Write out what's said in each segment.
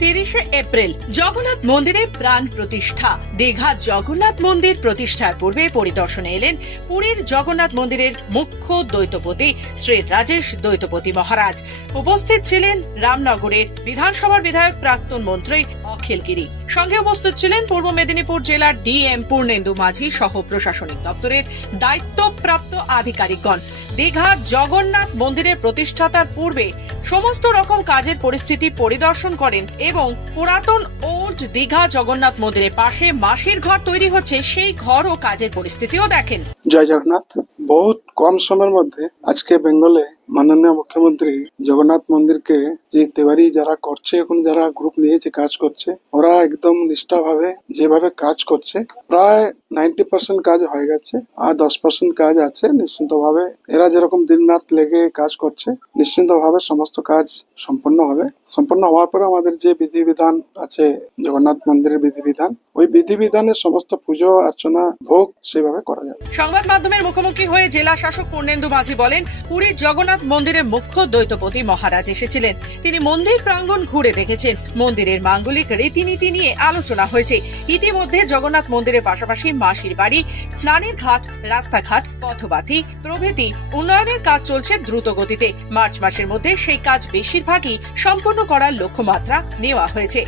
তিরিশে এপ্রিল জগন্নাথ মন্দিরে প্রাণ প্রতিষ্ঠা। দীঘা জগন্নাথ মন্দির প্রতিষ্ঠার পূর্বে পরিদর্শনে এলেন পুরীর জগন্নাথ মন্দিরের মুখ্য দ্বৈতপতি শ্রী রাজেশ দ্বৈতপতি মহারাজ। উপস্থিত ছিলেন রামনগরের বিধানসভার বিধায়ক প্রাক্তন মন্ত্রী অখিল গিরি। সঙ্গে উপস্থিত ছিলেন পূর্ব মেদিনীপুর জেলার ডিএম পূর্ণেন্দু মাঝি সহ প্রশাসনিক দপ্তরের দায়িত্বপ্রাপ্ত আধিকারিকগণ। দীঘা জগন্নাথ মন্দিরের প্রতিষ্ঠাতার পূর্বে সমস্ত রকম কাজের পরিস্থিতি পরিদর্শন করেন এবং পুরাতন ওল্ড দীঘা জগন্নাথ মন্দিরের পাশে মাসির ঘর তৈরি হচ্ছে, সেই ঘর ও কাজের পরিস্থিতিও দেখেন। জয় জগন্নাথ। বহুত কম সময়ের মধ্যে আজকে বেঙ্গলে মাননীয় মুখ্যমন্ত্রী জগন্নাথ মন্দিরকে যে তেবারি যারা করছে, এখন যারা গ্রুপ নিয়েছে কাজ করছে, ওরা একদম নিষ্ঠাভাবে যেভাবে কাজ করছে, প্রায় নাইনটি পার্সেন্ট কাজ হয়ে গেছে আর দশ পার্সেন্ট কাজ আছে। নিশ্চিন্ত ভাবে এরা যেরকম দিনরাত লেগে কাজ করছে নিশ্চিন্ত ভাবে সমস্ত কাজ সম্পন্ন হবে। সম্পন্ন হওয়ার পরে আমাদের যে বিধিবিধান আছে, জগন্নাথ মন্দিরের বিধিবিধান, ওই বিধিবিধানের সমস্ত পুজো, অর্চনা, ভোগ সেভাবে করা যাবে। সংবাদ মাধ্যমের মুখোমুখি হয়ে জেলা শাসক পূর্ণেন্দু মাঝি বলেন, পুরীর জগন্নাথ মন্দিরের মুখ্য দ্বৈতপতি মহারাজ এসেছিলেন। তিনি মন্দির প্রাঙ্গণ ঘুরে দেখেছেন। মন্দিরের মাঙ্গলিক রীতিনীতি নিয়ে আলোচনা হয়েছে। ইতিমধ্যে জগন্নাথ মন্দিরের পাশাপাশি মাসির বাড়ি, স্নানের ঘাট, রাস্তাঘাট, পথবাতি, প্রভৃতি উন্নয়নের কাজ চলছে দ্রুত গতিতে মার্চ মাসের মধ্যে সেই কাজ বেশিরভাগই সম্পন্ন করার লক্ষ্যমাত্রা নেওয়া হয়েছে।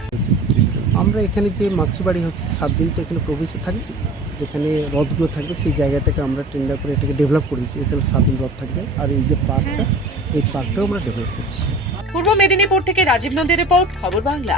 আমরা এখানে যে মাসির বাড়ি হচ্ছে, সাত দিন তো এখানে প্রবেশে থাকবে যেখানে হ্রদগুলো থাকবে সেই জায়গাটাকে আমরা টেন্ডার করে এটাকে ডেভেলপ করেছি এখানে স্বাধীন হ্রদ রথ থাকবে। আর এই যে পার্কটা এই পার্কটাও আমরা ডেভেলপ করছি। পূর্ব মেদিনীপুর থেকে রাজীব নন্দীর রিপোর্ট খবর বাংলা।